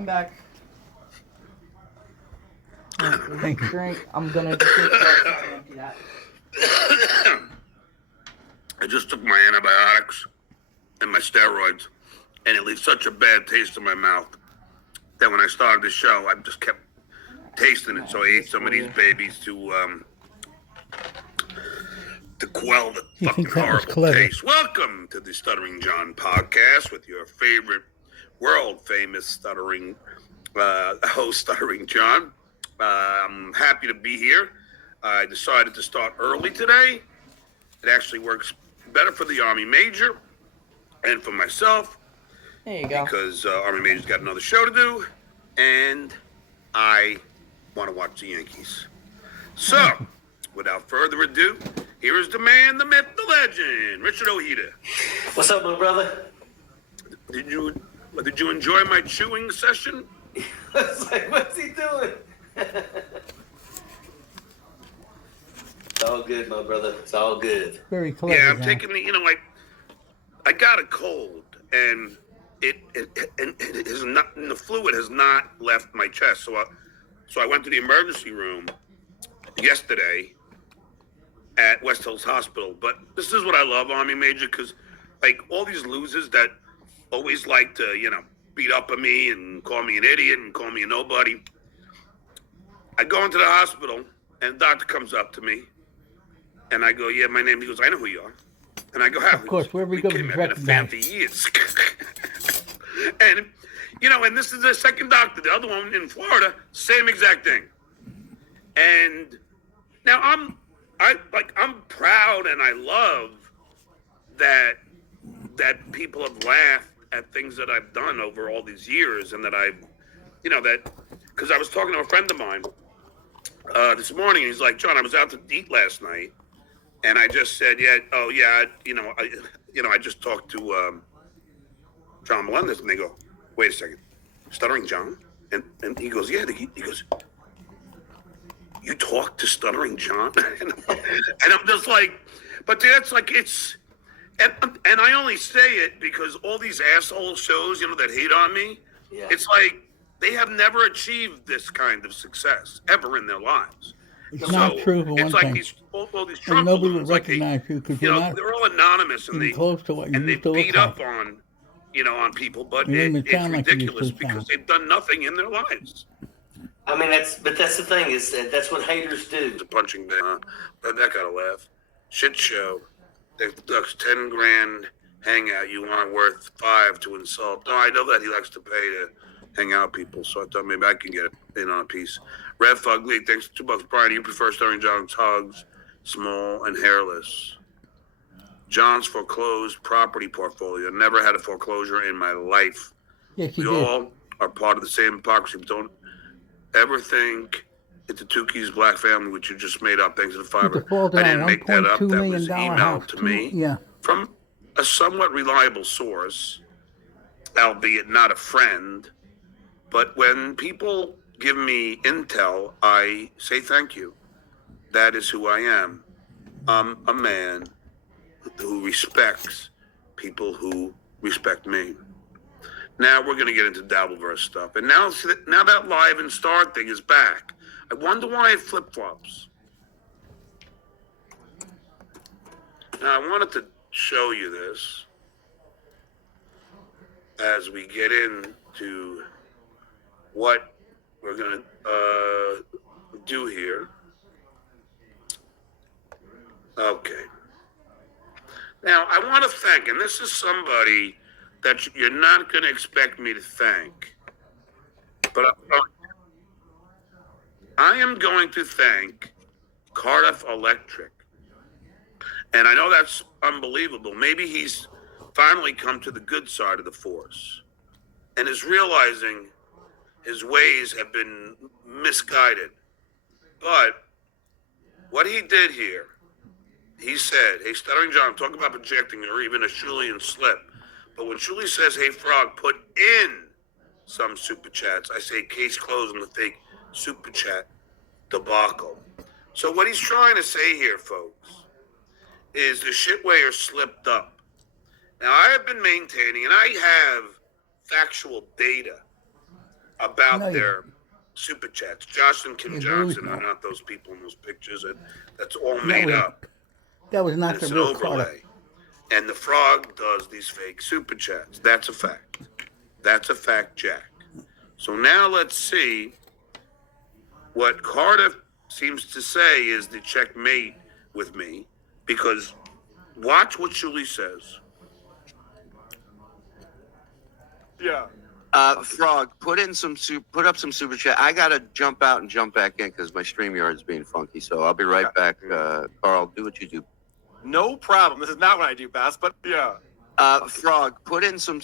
I'm back. Thank you. Drink. I'm gonna just empty that. I just took my antibiotics and my steroids, and it leaves such a bad taste in my mouth that when I started the show, I just kept tasting it. So I ate some of these babies to quell the fucking horrible taste. Welcome to the Stuttering John podcast with your favorite world-famous stuttering host, Stuttering John. I'm happy to be here. I decided to start early today. It actually works better for the Army Major and for myself. There you go. Because Army Major's got another show to do, and I want to watch the Yankees. So, without further ado, here is the man, the myth, the legend, Richard Ojeda. What's up, my brother? Did you enjoy my chewing session? It's like, what's he doing? It's all good, my brother. It's all good. Very clever. Yeah, I'm taking the, I got a cold, and it has not, and the fluid has not left my chest. So I went to the emergency room yesterday at West Hills Hospital. But this is what I love, Army Major, because all these losers that always like to, beat up on me and call me an idiot and call me a nobody. I go into the hospital, and the doctor comes up to me, and I go, yeah, my name. He goes, I know who you are. And I go, how? Of course, wherever you go, I've been a fan for years. And, and this is the second doctor, the other one in Florida, same exact thing. And now I'm proud and I love that people have laughed at things that I've done over all these years, and that I've, because I was talking to a friend of mine this morning, and he's like, John, I was out to eat last night, and I just said, I just talked to John Melendez, and they go, wait a second, Stuttering John? And he goes, yeah, he goes, you talked to Stuttering John? and I'm just like, but that's it's, and I only say it because all these asshole shows, that hate on me, Yeah. It's like they have never achieved this kind of success ever in their lives. It's not true for one it's like thing. all these Trump nobody balloons, would recognize you because you're not they're all anonymous and they close to what you used to beat look up like. on people, but You don't even it's sound like you ridiculous used to because sound. they've done nothing in their lives. I mean, that's the thing is that's what haters do. It's a punching bag, huh? But that got a laugh. Shit show. They ducks 10 grand hangout. You want worth 5 to insult. No, I know that he likes to pay to hang out with people, so I thought maybe I can get in on a piece. Rev Fugly, thanks for $2. Brian, you prefer Stuttering John's hugs, small and hairless. John's foreclosed property portfolio. Never had a foreclosure in my life. Yes, We you did. all are part of the same hypocrisy. But don't ever think it's a Tukey's black family, which you just made up. Thanks to the fiber. defaulted I on didn't make that up. $1.2 That million was emailed house. to me Yeah. from a somewhat reliable source, albeit not a friend. But when people give me intel, I say thank you. That is who I am. I'm a man who respects people who respect me. Now we're going to get into Dabbleverse stuff. And now that Live and Star thing is back. I wonder why it flip-flops. Now I wanted to show you this as we get into what we're going to do here. Okay. Now, I want to thank, and this is somebody that you're not going to expect me to thank, but I am going to thank Cardiff Electric. And I know that's unbelievable. Maybe he's finally come to the good side of the force and is realizing his ways have been misguided. But what he did here, he said, hey, Stuttering John, talk about projecting or even a Shulian slip. But when Shuli says, hey, Frog, put in some super chats, I say case closed on the fake super chat debacle. So what he's trying to say here, folks, is the shitwayer slipped up. Now, I have been maintaining, and I have factual data about No, you their super chats. Josh and Kim You Johnson lose are now. not those people in those pictures. That's all That made was, up. that was not And the it's an real Carter. overlay. And the frog does these fake super chats. That's a fact. That's a fact, Jack. So now let's see what Carter seems to say is the checkmate with me, because watch what Julie says. Yeah. Frog, put up some super chat. I gotta jump out and jump back in because my StreamYard's being funky. So I'll be right back. Carl, do what you do. No problem. This is not what I do best, but yeah. Frog, put up some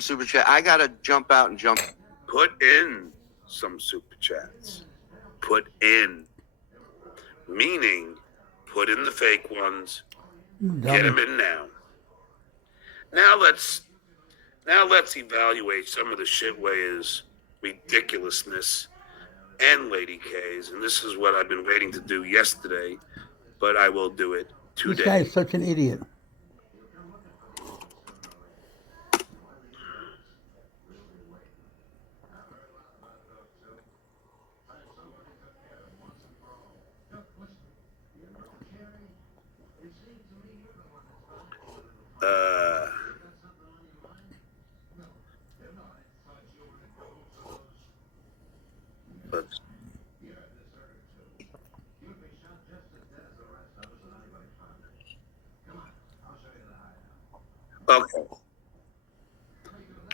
super chat. I gotta jump out and jump. Put in some super chats. Put in, meaning put in the fake ones. Get them in now. Now let's evaluate some of the shitways, ridiculousness, and Lady K's. And this is what I've been waiting to do yesterday, but I will do it today. This guy is such an idiot. Let's, okay.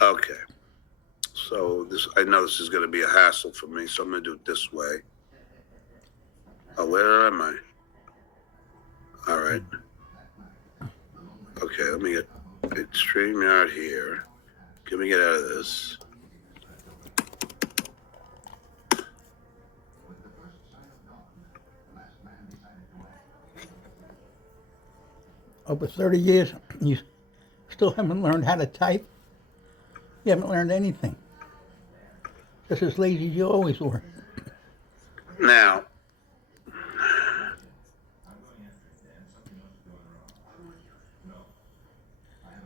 Okay. So I know this is going to be a hassle for me, so I'm going to do it this way. Oh, where am I? All right. Okay, let me get StreamYard here. Let me get out of this. Over 30 years, you still haven't learned how to type. You haven't learned anything. Just as lazy as you always were. Now,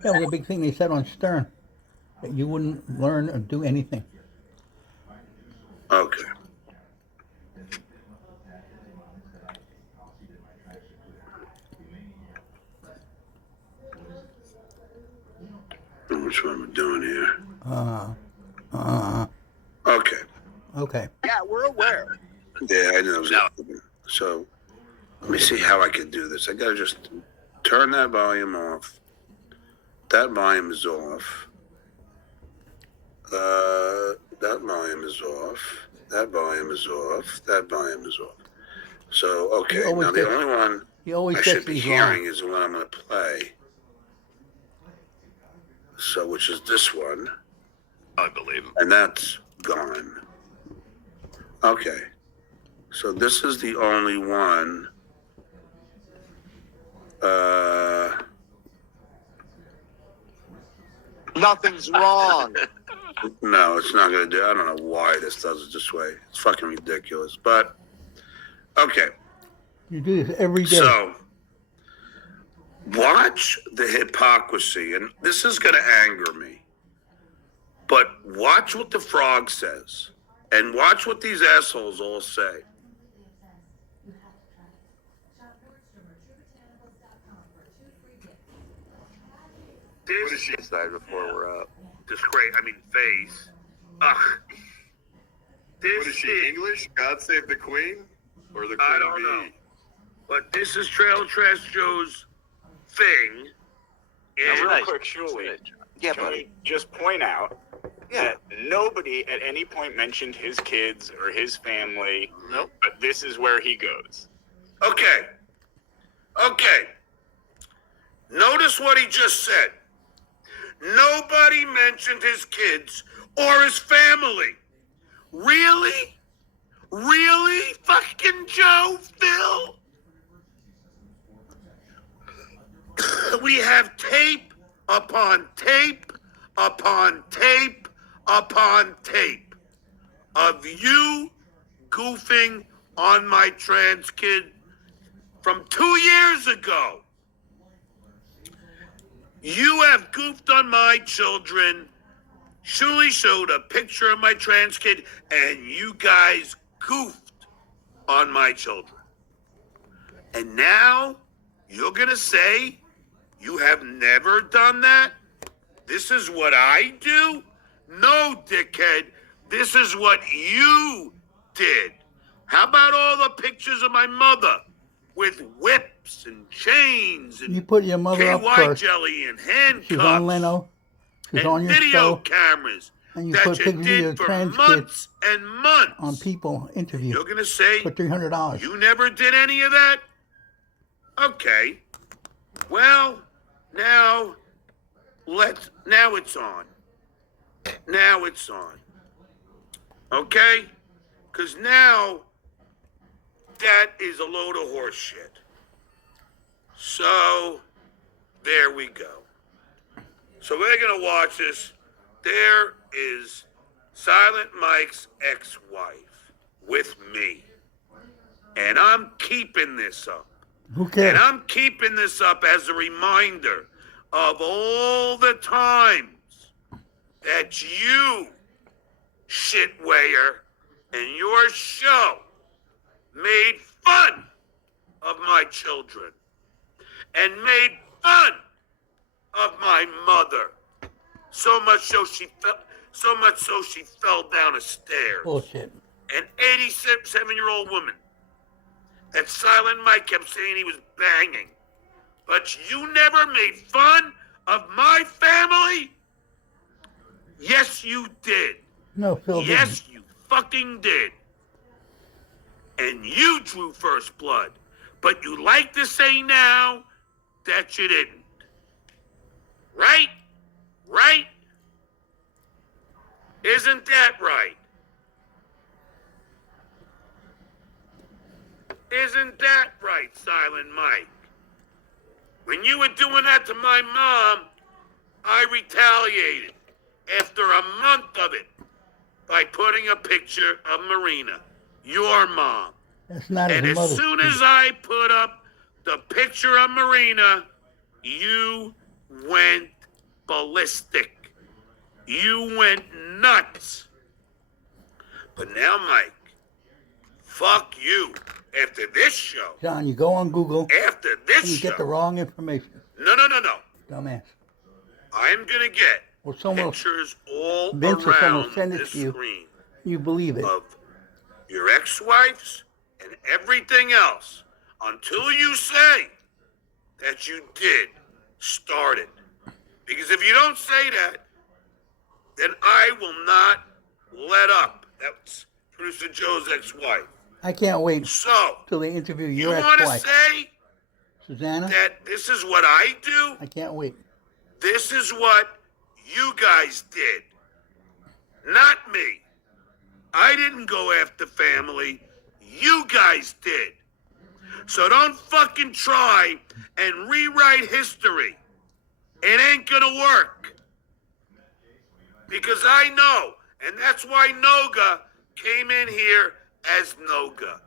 That was a big thing they said on Stern, that you wouldn't learn or do anything. okay. Which one am I doing here? Okay. Okay. Yeah, we're aware. Yeah, I know. So, let me see how I can do this. I gotta just turn that volume off. That volume is off. That volume is off. That volume is off. That volume is off. So, okay. Now, the only one I should be hearing is the one I'm going to play. So, which is this one. Unbelievable. And that's gone. Okay. So, this is the only one. Nothing's wrong. No, it's not going to do. I don't know why this does it this way. It's fucking ridiculous. But, okay. You do this every day. So, watch the hypocrisy. And this is going to anger me. But watch what the frog says. And watch what these assholes all say. What did she decide before we're up? Disgrace. I mean, face. Ugh. What is she, English? God save the Queen? Or the Queen I don't know. But this is Trail Trash Joe's thing. And Real quick, Julie. Yeah, Can buddy. we just point out that nobody at any point mentioned his kids or his family? Nope. But this is where he goes. Okay. Okay. Notice what he just said. Nobody mentioned his kids or his family. Really? Really? Fucking Joe, Phil? We have tape upon tape upon tape upon tape of you goofing on my trans kid from 2 years ago. You have goofed on my children Shuli showed a picture of my trans kid, and you guys goofed on my children. And now you're going to say you have never done that? This is what I do? No, dickhead. This is what you did. How about all the pictures of my mother with whips and chains and You put your mother up KY first. jelly and handcuffs She's on Leno. She's and on your video show. cameras And you that put you pictures of your did for trans months and months on people interview You're going to say for $300. you never did any of that? Okay. Well, now it's on. Now it's on. Okay? Because now that is a load of horse shit. So, there we go. So we're going to watch this. There is Silent Mike's ex-wife with me. And I'm keeping this up. Who cares? And I'm keeping this up as a reminder of all the times that you, shitweyer, and your show made fun of my children and made fun of my mother. So much so she fell down a stairs. Bullshit. An 87-year-old woman. That Silent Mike kept saying he was banging. But you never made fun of my family? Yes, you did. No, Phil didn't. Yes, you fucking did. And you drew first blood. But you like to say now that you didn't. Right? Right? Isn't that right? Isn't that right, Silent Mike? When you were doing that to my mom, I retaliated after a month of it by putting a picture of Marina, your mom. That's not And his as mother. soon as I put up the picture of Marina, you went ballistic. You went nuts. But now, Mike, fuck you. After this show, John, you go on Google after this and you show, get the wrong information. no. Dumbass. I'm gonna get Well, someone, pictures all Vince or someone around will send it this to you. screen You believe it. of your ex-wives and everything else until you say that you did start it. Because if you don't say that, then I will not let up. That's Producer Joe's ex-wife. I can't wait So, till they interview you your want to ex-wife. say Susanna, that this is what I do? I can't wait. This is what you guys did. Not me. I didn't go after family. You guys did. So don't fucking try and rewrite history. It ain't gonna work. Because I know, and that's why Noga came in here as Noga.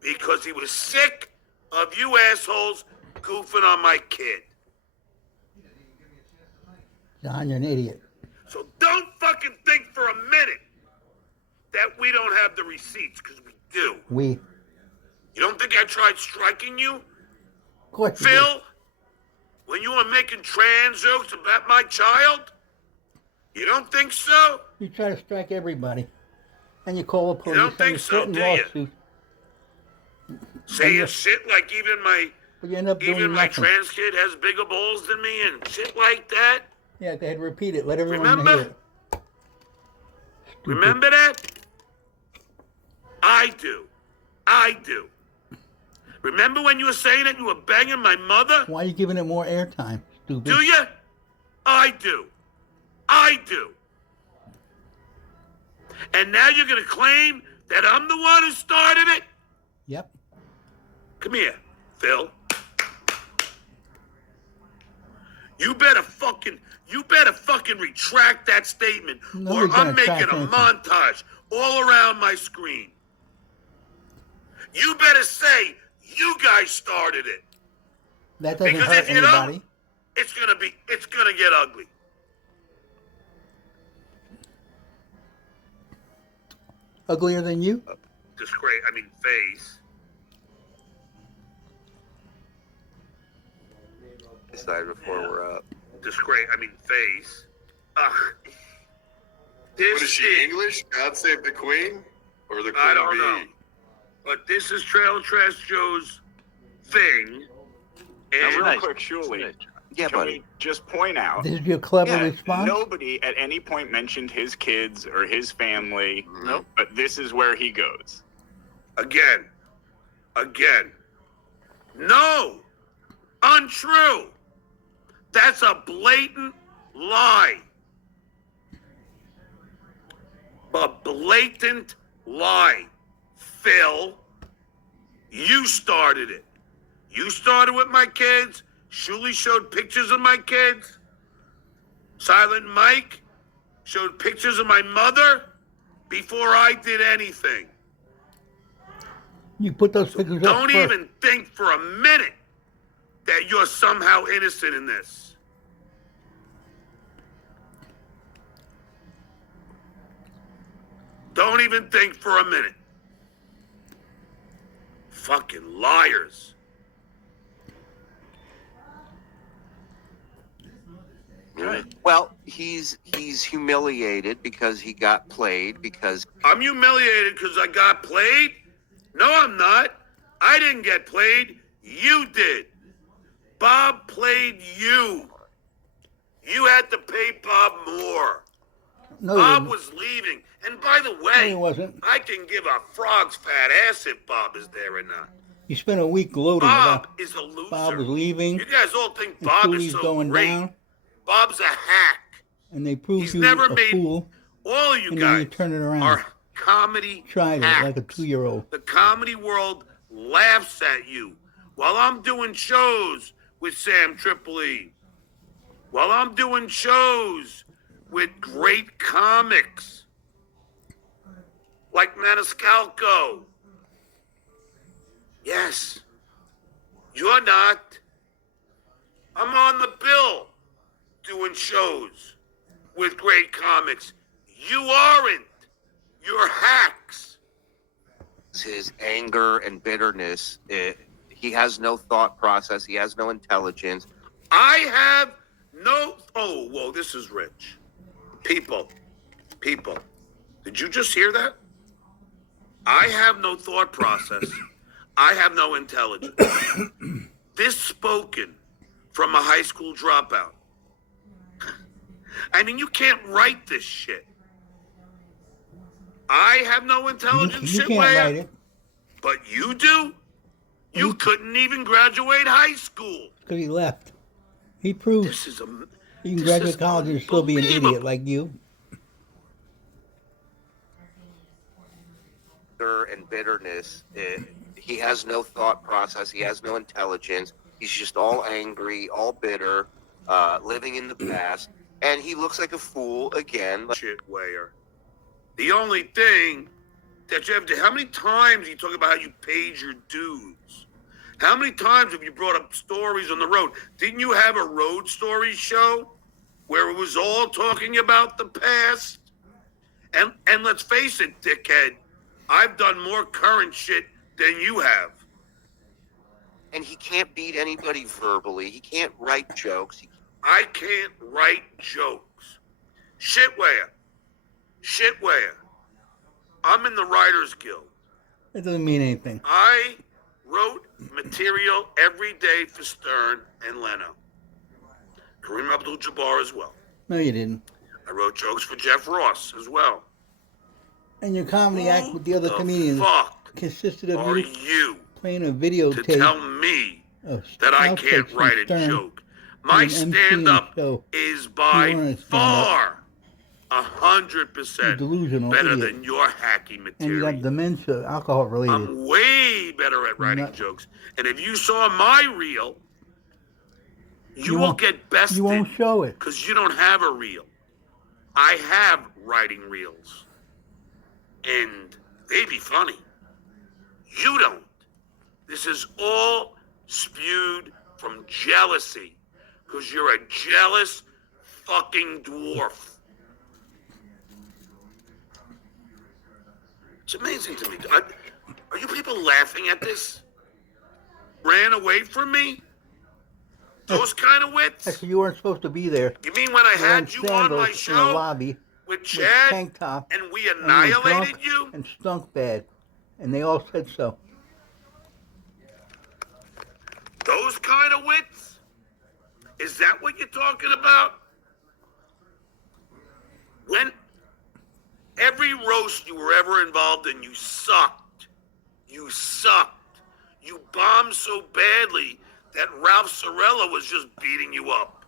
Because he was sick of you assholes goofing on my kid. John, you're an idiot. So don't fucking think for a minute that we don't have the receipts, because we do. We. You don't think I tried striking you? Of course you did. Phil, when you were making trans jokes about my child? You don't think so? You try to strike everybody. And you call the police don't and think you so, threaten do you? lawsuits. Saying shit like even But you end up doing my nothing. trans kid has bigger balls than me and shit like that? Yeah, go ahead, repeat it. Let everyone Remember? hear it. Stupid. Remember that? I do. Remember when you were saying that you were banging my mother? Why are you giving it more airtime, stupid? Do you? I do. And now you're going to claim that I'm the one who started it? Yep. Come here, Phil. You better fucking retract that statement, Nobody's or I'm gonna making retract a anything. montage all around my screen. You better say you guys started it. That doesn't Because hurt if you anybody. don't, it's gonna get ugly. Uglier than you? Disgrace. I mean, face. Decide before we're up. Disgrace. I mean, face. Ugh. What is she, English? God save the Queen? Or the Queen I don't bee? know. But this is Trailer Trash Joe's thing. Now, And real quick, Shuli, Yeah, can buddy. we just point out This is your clever yeah, response? nobody at any point mentioned his kids or his family. Nope. But this is where he goes. again. No! Untrue! That's a blatant lie. A blatant lie. Phil, you started it. You started with my kids. Shuli showed pictures of my kids. Silent Mike showed pictures of my mother before I did anything. You put those pictures up Don't first. even think for a minute that you're somehow innocent in this. Don't even think for a minute. Fucking liars. Well, he's humiliated because he got played because I'm humiliated because I got played? No, I'm not. I didn't get played. You did. Bob played you. You had to pay Bob more. No, you Bob didn't. was leaving. And by the No, way, he wasn't. I can give a frog's fat ass if Bob is there or not. You spent a week gloating Bob about is a loser. Bob was leaving You guys all think and Bob is Shuli's so going great. down, Bob's a hack. and they proved He's you never a made fool. all you And then guys you turn it around. are comedy Tried it hacks. like a 2-year-old. The comedy world laughs at you. While I'm doing shows with Sam Tripoli, while I'm doing shows with great comics like Maniscalco. Yes, you're not. I'm on the bill doing shows with great comics. You aren't. You're hacks. his anger and bitterness. He has no thought process. He has no intelligence. I have no. Oh, whoa, this is rich. People. Did you just hear that? I have no thought process. I have no intelligence. This spoken from a high school dropout. I mean, you can't write this shit. I have no intelligence, You shit can't where, write it but you do. You couldn't even graduate high school. because he left. He proved This is a. you can this is graduate college and still be an unbelievable. idiot like you. Anger and bitterness. He has no thought process. He has no intelligence. He's just all angry, all bitter, living in the past. And he looks like a fool again. Shit where. The only thing that you have to. How many times you talk about how you paid your dues? How many times have you brought up stories on the road? Didn't you have a road story show where it was all talking about the past? And let's face it, dickhead, I've done more current shit than you have. And he can't beat anybody verbally. He can't write jokes. I can't write jokes. Shitware. I'm in the Writers Guild. That doesn't mean anything. I wrote material every day for Stern and Leno. Kareem Abdul-Jabbar as well. No, you didn't. I wrote jokes for Jeff Ross as well. And your comedy act with the other Who comedians fuck consisted of are you you playing a to videotape tell me of that I outtakes can't from write a Stern joke? My and emceeing stand-up the show. is You by weren't a far You're 100% delusional better idiot. than your hacky And you got material. dementia, alcohol related. I'm way better at writing Not- jokes. And if you saw my reel, you will won't- get bested. You won't show it. Because you don't have a reel. I have writing reels. And they be funny. You don't. This is all spewed from jealousy. Because you're a jealous fucking dwarf. It's amazing to me. Are you people laughing at this? Ran away from me? Those kind of wits? Actually, you weren't supposed to be there. You mean when I You were in had you on my sandals in the show lobby with with Chad tank top, and we and you were annihilated drunk you? and stunk bad, and they all said so. Those kind of wits? Is that what you're talking about? When every roast you were ever involved in, you sucked. You sucked. You bombed so badly that Ralph Sorella was just beating you up.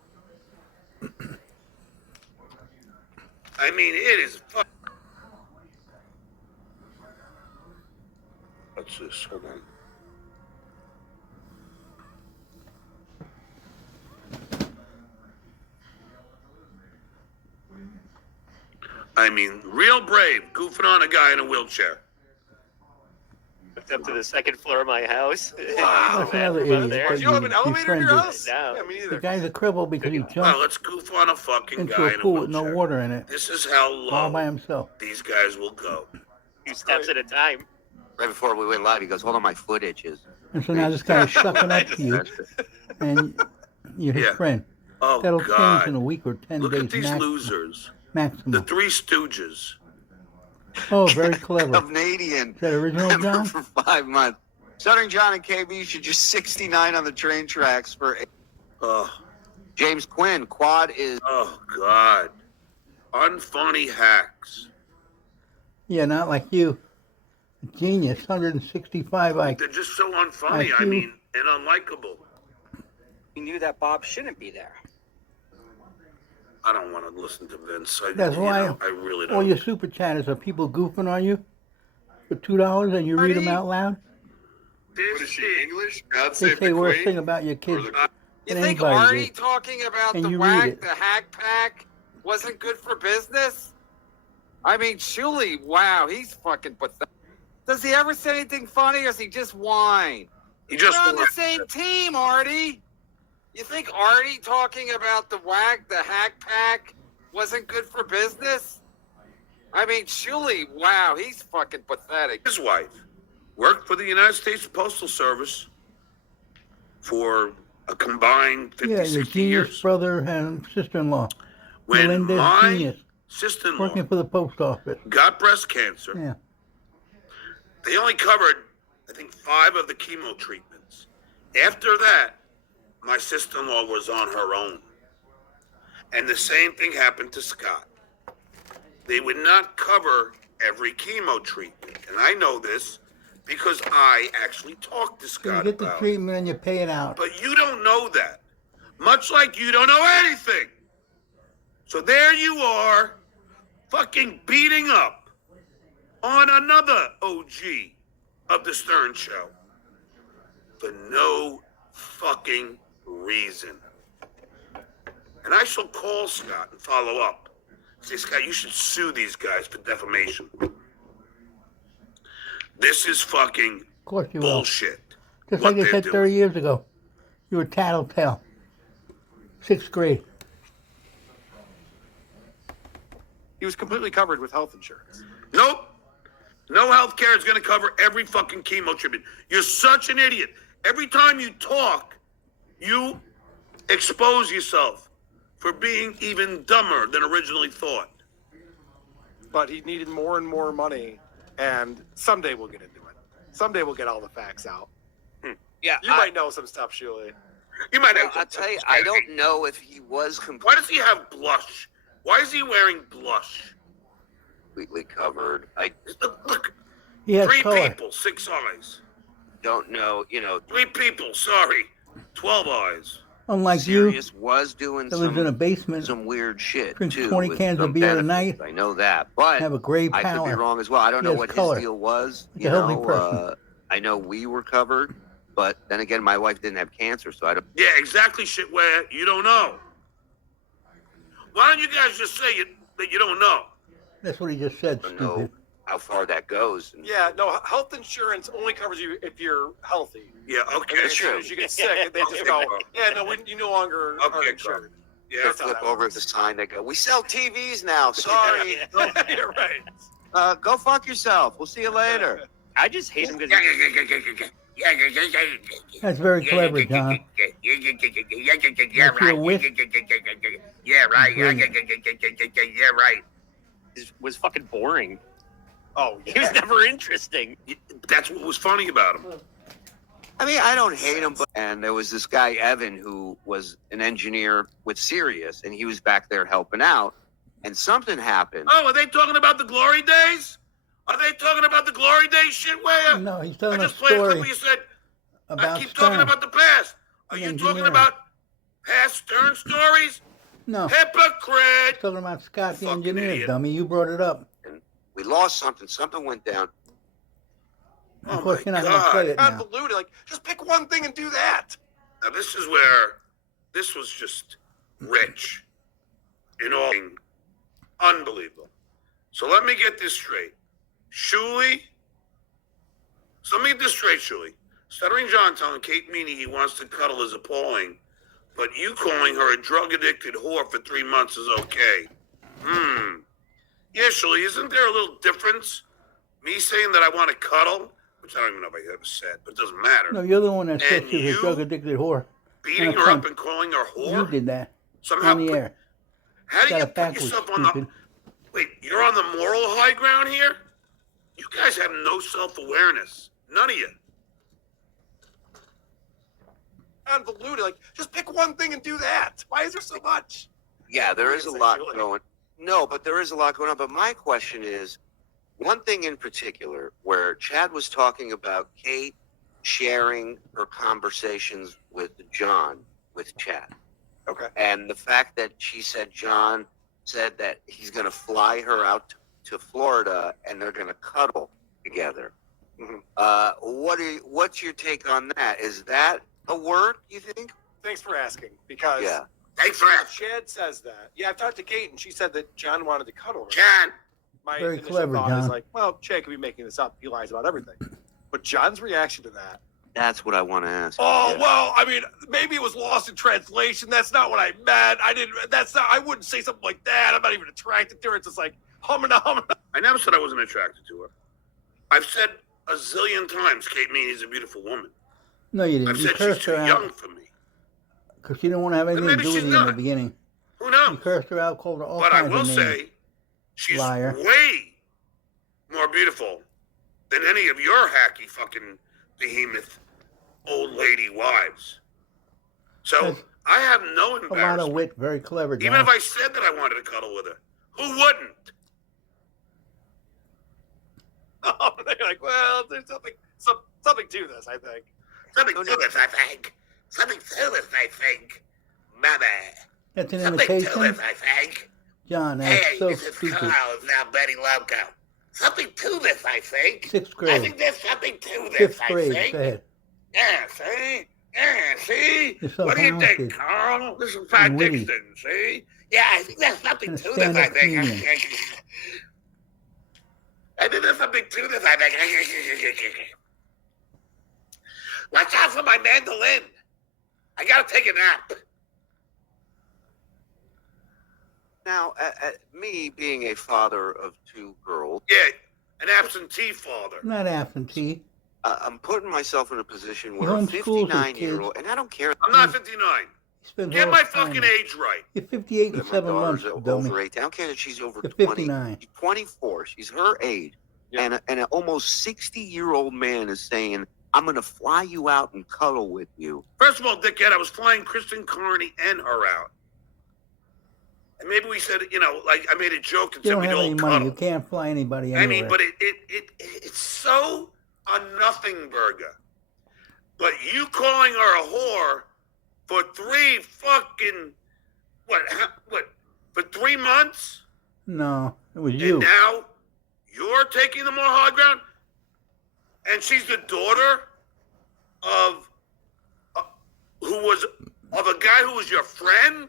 I mean, it is. What's this? Hold on. I mean, real brave, goofing on a guy in a wheelchair. Up to the second floor of my house. Wow. That's another idiot. that You have an elevator in your befriended. house? No. Yeah, me The neither. guy's a cripple because he Well, jumped let's goof on a fucking into guy a in a pool wheelchair. with no water in it, This is how all by low himself. these guys will go. 2 steps at a time. Right before we went live, he goes, "Hold on, my foot itches." And so now this guy is sucking up to you, and you're his Yeah. friend. Oh, That'll change God. in a week or 10 Look days at these max, losers. maximum. The Three Stooges. Oh, very clever. Canadian. Is that original, Member John? for 5 months. Stuttering John and KB should just 69 on the train tracks for Oh, James Quinn. Quad is oh, God. Unfunny hacks. Yeah, not like you. Genius, 165 IQ. They're just so unfunny, IQ. I mean, and unlikable. You knew that Bob shouldn't be there. I don't want to listen to Vince. That's why I really all don't. your super chatters are people goofing on you for $2 and you read them out loud. What is she, English? God They save say the worst Queen? thing about your kids Or the- You than think anybody Artie did. talking about And the you read whack, it. the hack pack, wasn't good for business? I mean, Shuli, wow, he's fucking pathetic. Does he ever say anything funny, or is he just whine? He just We're on the same team, Artie. You think Artie talking about the whack, the hack pack, wasn't good for business? I mean, Shuli, wow, he's fucking pathetic. his wife worked for the United States Postal Service for a combined 50, Yeah, your 60 genius years. brother and sister-in-law. When Melinda's my genius. sister-in-law Working for the post office. got breast cancer, Yeah. they only covered, I think, 5 of the chemo treatments. After that, my sister-in-law was on her own. And the same thing happened to Scott. They would not cover every chemo treatment. And I know this because I actually talked to So you Scott get the about it. treatment and you pay it out. But you don't know that. Much like you don't know anything. So there you are, fucking beating up on another OG of the Stern Show for no fucking reason. And I shall call Scott and follow up. Say, Scott, you should sue these guys for defamation. This is fucking Of course you will. bullshit. Just what like I they're said doing. 30 years ago. You were tattletale. 6th grade. He was completely covered with health insurance. Nope. No health care is going to cover every fucking chemo treatment. You're such an idiot. Every time you talk, you expose yourself for being even dumber than originally thought. But he needed more and more money, and someday we'll get into it. Someday we'll get all the facts out. yeah. You might know some stuff, Shuli. You might Well, have. I'll tell you, I don't know if he was Why does he have blush? Why is he wearing blush? completely covered. I Look, He has 3 color. people, 6 eyes. don't know. 3 people, sorry, 12 eyes. Unlike you, Sirius was doing that lives in a basement, some weird shit drinks too. 20 with cans of some beer a benefits. night, I know that, but have a gray I could be pallor. wrong as well. I don't He know has what color. his deal was. Like a healthy person. I know we were covered, but then again, my wife didn't have cancer, so I don't. Yeah, exactly, shit, where you don't know. Why don't you guys just say it, that you don't know? That's what he just said, know stupid. how far that goes. Yeah, no, health insurance only covers you if you're healthy. Yeah, And okay. then as soon as you get sick, they just go, yeah, no, you no longer are Okay, insured. Yeah, That's how Flip that over works. the sign that go, we sell TVs now. Sorry. You're right. Go fuck yourself. We'll see you later. I just hate him because That's very clever, John. Yeah, That's your whiff. Yeah, right. Brilliant. Yeah, right. it was fucking boring. Oh, He was never interesting. That's what was funny about him. I mean, I don't hate him, but and there was this guy Evan who was an engineer with Sirius, and he was back there helping out, and something happened. Oh, are they talking about the glory days? Are they talking about the glory days shit, Where? No, he's I telling a just played a clip story where you said, I about keep talking Stern. about the past. Are The you engineer. talking about past Stern stories? No, Hypocrite! he's talking about Scott the Fucking engineer, idiot. dummy. You brought it up. We lost something. Something went down. Of Oh course, my you're not going to play God. it now. convoluted. Like, just pick one thing and do that. Now this is where this was just rich in all unbelievable. So let me get this straight. Shuley, so let me get this straight, Shuley. Stuttering John telling Kate Meany he wants to cuddle is appalling, but you calling her a drug-addicted whore for 3 months is okay. Yeah, Shuley, isn't there a little difference? Me saying that I want to cuddle, which I don't even know if I ever said, but it doesn't matter. No, you're the one that said And she was a you drug-addicted whore. Beating her up and calling her You whore? did that Somehow on the put- air. How do Got you it put backwards, yourself on the... stupid. Wait, you're on the moral high ground here? You guys have no self-awareness. None of you. Convoluted. Like, just pick one thing and do that. Why is there so much? Yeah, there is a It's lot actually- going. No, but there is a lot going on. But my question is, one thing in particular, where Chad was talking about Kate sharing her conversations with John with Chad, Okay. and the fact that she said John said that he's going to fly her out to Florida and they're going to cuddle together. Mhm. What's your take on that? Is that a word, you think? Thanks for asking. Because Yeah. Thanks for asking. Chad says that. Yeah, I've talked to Kate, and she said that John wanted to cuddle her. John, My Very initial clever, thought is John. like, well, Chad could be making this up. He lies about everything. But John's reaction to that. That's what I want to ask. Oh, Yeah. well, I mean, maybe it was lost in translation. That's not what I meant. I wouldn't say something like that. I'm not even attracted to her. It's just like, humming. I never said I wasn't attracted to her. I've said a zillion times Kate Meany's a beautiful woman. No, you didn't. I've You said she's cursed too her young out for me. because she didn't want to have anything to maybe do with she's you in the not. beginning. Who You knows? cursed her out, called her all But I kinds will of names. say she's Liar. way more beautiful than any of your hacky fucking behemoth old lady wives. So That's I have no a lot of embarrassment. wit, very clever, John. Even if I said that I wanted to cuddle with her, who wouldn't? Oh, they're like, well, there's something to this, I think. Something to this, I think. Something to this, I think. Mama. That's an Something to imitation. this, I think. John, that's Hey, so this is stupid. Carl. It's now Betty Loco. Something to this, I think. Sixth I grade. think there's something to this, Fifth I grade, think. go ahead. Yeah, see? Yeah, see? You're so What do you think, talented Carl? This is Pat and witty. Dixon, see? Yeah, I think there's something And a to this, I stand-up think. comedian. I think there's something to this, I think. Watch out for my mandolin. I gotta take a nap. Now, me being a father of two girls, Yeah, an absentee father. Not absentee. I'm putting myself in a position He where a homeschools his 59-year-old, and I don't care. I'm not 59. He spends Get all my his time fucking there. age right. You're 58 that and my 7 months, daughter's dummy. over 18. I don't care that she's over You're 20. 59. She's 24. She's her age. Yeah. And an almost 60-year-old man is saying, I'm going to fly you out and cuddle with you. First of all, dickhead, I was flying Kristen Carney and her out. And maybe we said, like I made a joke and You said don't we'd have all any cuddle. money. You can't fly anybody I anywhere. mean, but it's so a nothing burger. But you calling her a whore for 3 fucking for 3 months, No, it was and you. now you're taking the more high ground, and she's the daughter of a guy who was your friend,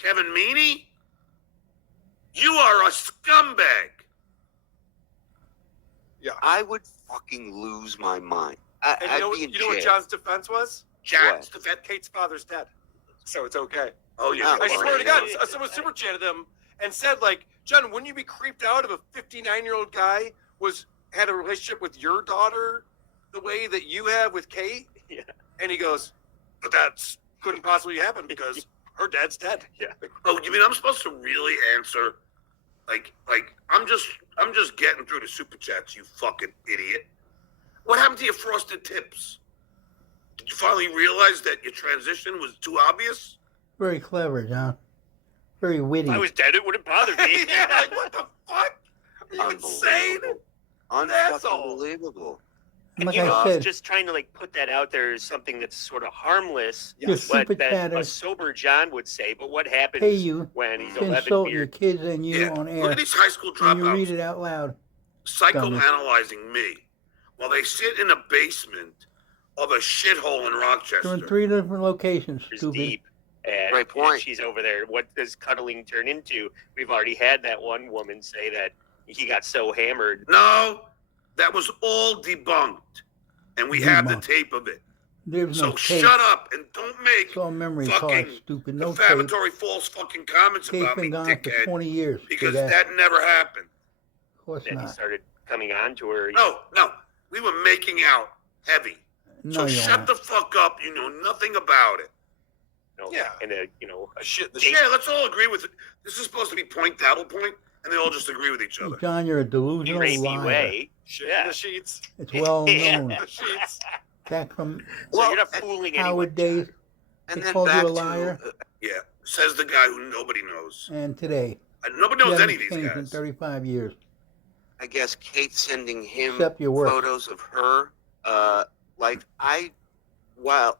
Kevin Meany. You are a scumbag. I would fucking lose my mind. And I'd you be in know what jail. John's defense was? John's defense. Kate's father's dead. So it's okay. Oh, yeah. No, I swear to God, Yeah. someone super chatted him, and said, like, John, wouldn't you be creeped out if a 59-year-old guy had a relationship with your daughter the way that you have with Kate? Yeah. And he goes, but that's couldn't possibly happen because her dad's dead. Yeah. Oh, you mean I'm supposed to really answer? Like I'm just getting through the super chats, you fucking idiot. What happened to your frosted tips? Did you finally realize that your transition was too obvious? Very clever, John. Very witty. If I was dead, it wouldn't bother me. Yeah, like, what the fuck? Are you insane? That's all. Unbelievable. And like you know, I said, just trying to like put that out there as something that's sort of harmless. your What super that a chatters sober John would say, but what happens pay you when he's to 11 insult your beer? kids and you Yeah. on Look air at these high school and you read dropouts it out loud. psychoanalyzing me while they sit in a basement of a shithole in They're Rochester. in 3 different locations, Is stupid. deep. And Great point. she's over there. What does cuddling turn into? We've already had that one woman say that he got so hammered. No, that was all debunked. And we have the Debunked. tape of it. There's So no tape. shut up and don't make It's all memory fucking cards, stupid. No tape. defamatory false fucking comments Tape's about me, been gone for dickhead. 20 years. Because Big ass. that never happened. Of course Then he not. started coming on to her. No, we were making out heavy. No, So you shut aren't. the fuck up. You know nothing about it. You know, Yeah. And a Shit, the Date. Yeah, let's all agree with it. This is supposed to be point, double point, and they all just agree with each other. John, you're a delusional rapey liar. way. shit Yeah. in the sheets. It's well Yeah. known. The sheets. Back from So you're not fooling anyone. Howard days, And They then called you back a liar? to Yeah, says the guy who nobody knows. and today. Nobody You knows any haven't of these changed in guys. 35 years. I guess Kate sending him Except your work. photos of her.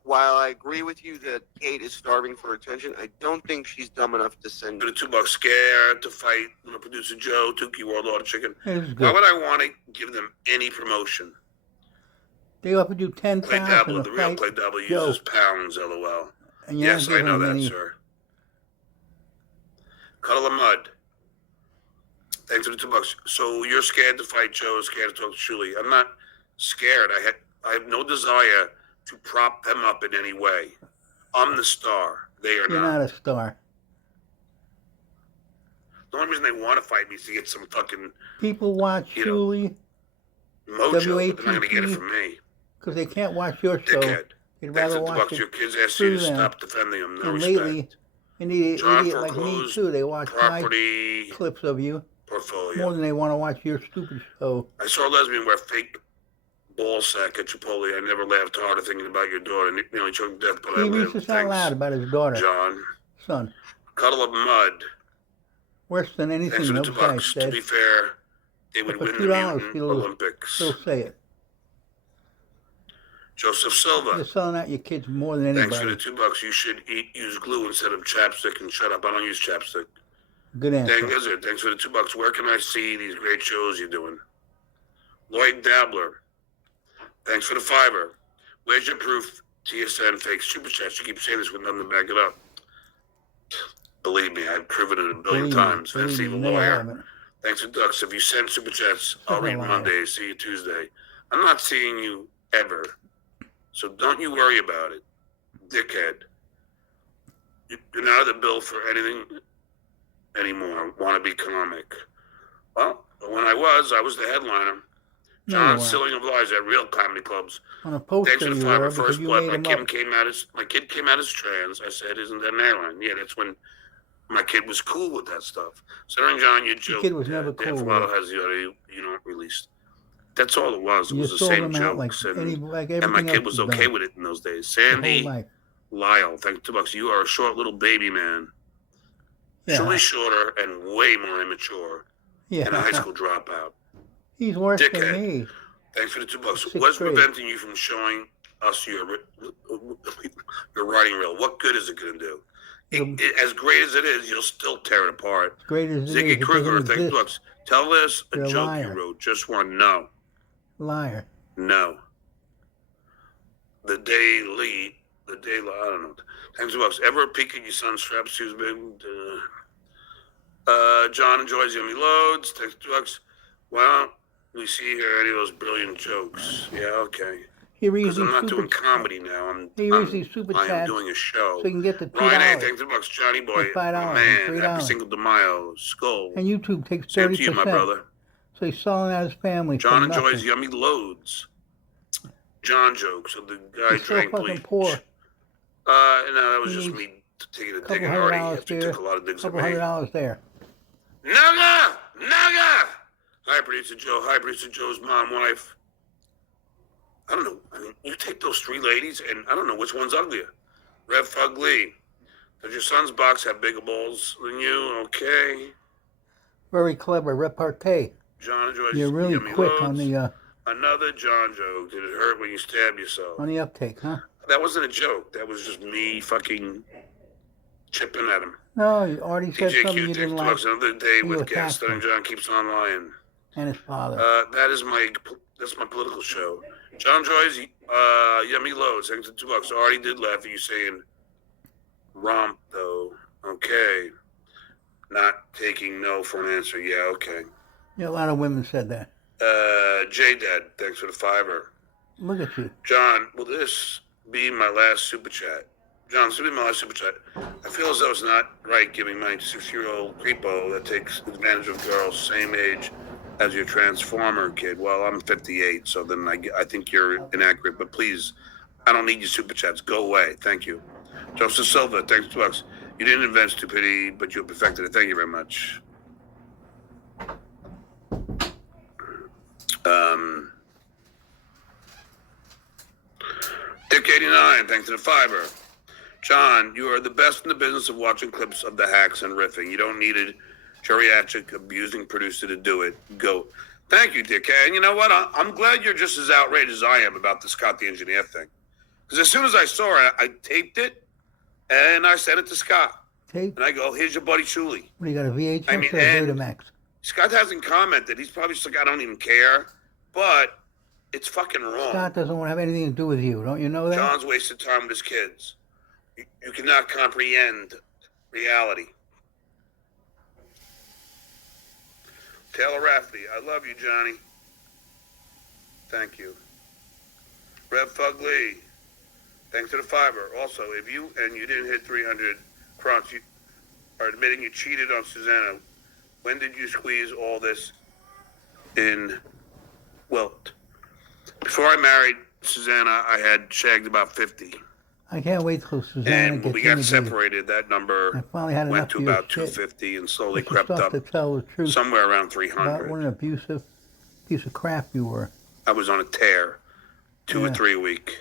While I agree with you that Kate is starving for attention, I don't think she's dumb enough to send. To the $2 scare to fight producer Joe, Tukey World Order Chicken. It was Why good. would I want to give them any promotion? They offered you Play 10,000 Dabble, to the real fight Play Dabble Joe, uses pounds, lol. and you're Yes, not I giving know them that, any. sir. Cuddle of Mud. Thanks for the $2. So you're scared to fight Joe, scared to talk to Shuli. I'm not scared. I have no desire to prop them up in any way. I'm the star. They are You're not. not a star. The only reason they want to fight me is to get some fucking People watch You know, Shuli mojo, but they're not going to get it WATP. from me. because they can't watch your show. Dickhead. They'd Thanks rather for the watch bucks. it Your kids asked through you to them. stop defending them. No And respect. lately, an idiot John like me foreclosed too, they watch my property clips of you portfolio. more than they want to watch your stupid show. I saw a lesbian wear fake ball sack at Chipotle. I never laughed harder thinking about your daughter. Nearly choked to death, but I He lived. reads this out loud about his daughter, John. son. Cuddle of Mud. Worse than Thanks anything for the those $2. guys To said. be fair, they would For win the $2, Mutant he'll Olympics. Still say it. Joseph You're Silva. selling out your kids more than Thanks for the anybody. $2. You should use glue instead of chapstick and shut up. I don't use chapstick. Good Dang answer. Gizzard, thanks for the $2. Where can I see these great shows you're doing? Lloyd Dabbler, thanks for the $5. Where's your proof? TSN fake super chat. You keep saying this with nothing to back it up. Believe me, I've proven it a billion times. That's Believe me, even never lawyer. haven't. Thanks for ducks. If you send super chats, I'll Never read liar. Monday. See you Tuesday. I'm not seeing you ever, so don't you worry about it, dickhead. You're not the bill for anything anymore. Wannabe comic. Well, when I was the headliner. No, John you weren't. Silling of Lies at real comedy clubs. On a Thanks poster for the you $5 were at because First you Blood. made My him kid up. came out as trans. I said, "Isn't that an airline?" Yeah, that's when my kid was cool with that stuff. Stuttering John, you joke. kid was never Dan cool Falato with it. has the audio you know released. That's all it was. It You was the sold same them out like jokes, like and everything my kid else was you've okay done with it in those days. your whole Sandy life. Lyle, thanks $2. You are a short little baby man. Yeah. Surely shorter and way more immature Yeah. and a high school dropout. He's worse Dickhead. than me. Thanks for the $2. Sixth What's grade. preventing you from showing us your writing reel? What good is it going to do? As great as it is, you'll still tear it apart. As great as it is, Ziggy it Kruger, doesn't thanks exist. $2. Tell us a You're a joke liar. you wrote. Just one. No. Liar. No. The daily, I don't know. Thanks $2. Ever peek at your son's strap shoes, been? John enjoys yummy loads. Thanks $2. Well, we see here any of those brilliant jokes. Yeah, okay. He reads Because I'm these not doing super. comedy now. He reads these super I am chats doing a show. so he can get the Ryan A, $2. thanks for the bucks. Johnny Boy, Get $5 my and man. $3. Happy Cinco de Mayo. Skull. And YouTube takes Same 30%. to you, my brother. So he's selling out his family John for enjoys nothing. yummy loads. John jokes. So the guy He's so drank fucking bleach. poor. No, that was He just needs me taking a dig Couple at $100 Artie after he there. took a lot of digs at Couple me. $100 there. Naga! Naga! Hi, Producer Joe. Hi, Producer Joe's mom, wife. I don't know. I mean, you take those three ladies, and I don't know which one's uglier. Rev Fugly. Does your son's box have bigger balls than you? Okay. Very clever repartee. John enjoys You're really yummy quick loads. on the Another John joke. Did it hurt when you stabbed yourself? uptake, huh? That wasn't a joke. That was just me fucking chipping at him. No, you already said TJQ, something you thanks didn't to like. us another day You with attacked guest. Stuttering him. John keeps on lying. And his father. That's my political show. John Joy's yummy loads. Thanks to $2. Already did laugh at you saying romp though. Okay. Not taking no for an answer. Yeah, okay. Yeah, a lot of women said that. J Dad, thanks for the $5. Look at you. John, will this be my last super chat? John, this will be my last super chat. I feel as though it's not right giving my 6-year-old creepo that takes advantage of girls same age as your Transformer kid. Well, I'm 58, so then I think you're inaccurate. But please, I don't need your super chats. Go away. Thank you. Joseph Silva, thanks $2. You didn't invent stupidity, but you perfected it. Thank you very much. Dick89, thanks to the $5. John, you are the best in the business of watching clips of the hacks and riffing. You don't need a geriatric abusing producer to do it. Go. Thank you, Dick. And you know what? I'm glad you're just as outraged as I am about the Scott the Engineer thing. Because as soon as I saw it, I taped it and I sent it to Scott. Tape? And I go, here's your buddy Shuli. What, you got a VHS I mean, or a and Betamax? Scott hasn't commented. He's probably just like, I don't even care. But it's fucking wrong. Scott doesn't want to have anything to do with you. Don't you know that? John's wasted time with his kids. You cannot comprehend reality. Taylor Rafferty, I love you, Johnny. Thank you. Rev Fugly, thanks to the $5. Also, if you didn't hit 300 crowns, you are admitting you cheated on Susanna. When did you squeeze all this in? Well, before I married Susanna, I had shagged about 50. I can't wait till Susanna And when gets we got interviewed. separated, that I number finally had went enough to of your about shit. 250 and slowly It's the crept stuff up to tell the truth somewhere around about 300. what an abusive piece of crap you were. I was on a tear, 2 or 3 a week.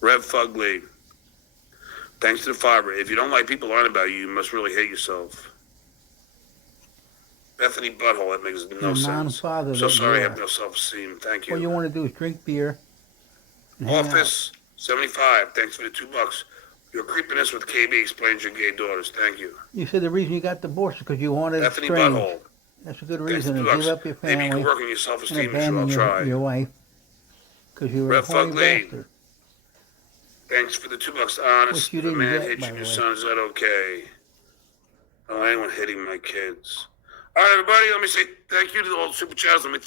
Rev Fugly, thanks to the $5. If you don't like people lying about you, you must really hate yourself. Bethany Butthole, that makes no You're a sense. non-father So that sorry, you I are. have no self-esteem. Thank you. All you want to do is drink beer and hang out. Office 75, thanks for the $2. Your creepiness with KB explains your gay daughters. Thank you. You said the reason you got divorced is because you wanted to Bethany strange. Butthole, That's a good thanks reason for to $2. give up your Maybe you family can work on your and self-esteem, sure, abandon I'll try. your wife because you were Rev a horny Fugly. bastard. Thanks for the $2. Honest, Which you the didn't man get, hit by you, the your way. son. Is that okay? Oh, anyone hitting my kids. All right, everybody, let me say thank you to all the super chats. Let me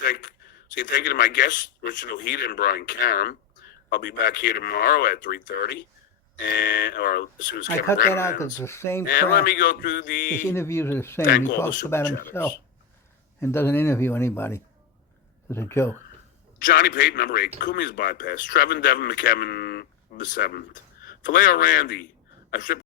say thank you to my guests, Richard Ojeda and Brian Karam. I'll be back here tomorrow at 3:30, or as soon as I Kevin cut that Brennan out ends. because it's the same And crap. let me go through His the interviews are the same. thank He all the talks super about chatters. himself and doesn't interview anybody. It's a joke. Johnny Payton, number 8, Kumi's bypass, Trevin Devin McKevin, the 7th, Filet Randy. I stripped